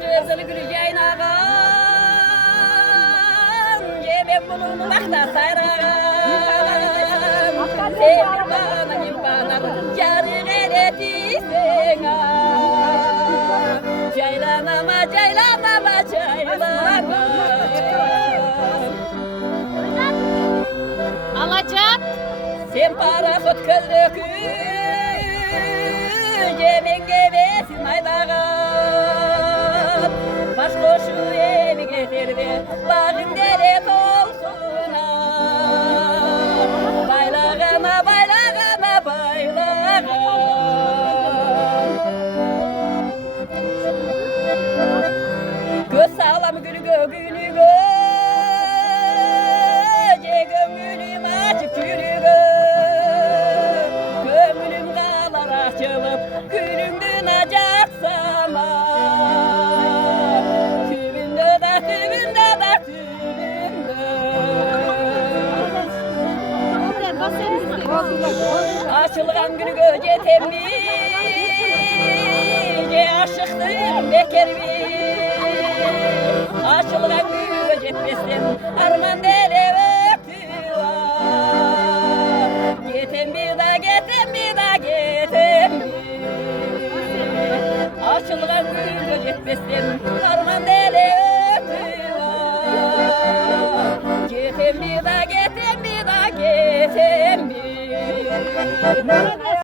Gözünü güleceğin ağam, cebim bulunu vakta sayrağam. Sevdir bana nimbana, carı gayretin ağam. Caylanama, caylanama, caylanama. Alacak. Sen para kut köldükü, cebin gebesin aylağam. Baş koşu evi getirdi, bağın deret olsun ağam. Baylağama, baylağama, baylağama. Göz sağlam gülü göğünü göce, gömülüm açık yürügö. Gömülüm dağlar açılıp, gülümdün acak sama. Tübünde da, tübünde da, tübünde. Açılgan gülü göce tembice, aşıktım bekar bir. Açılgan gülü cetmestem, arman dere öktü var. Getem bir da, getem bir da, getem bir. Açılgan gülü cetmestem, arman dere öktü var. Getem bir da, getem bir da, getem bir.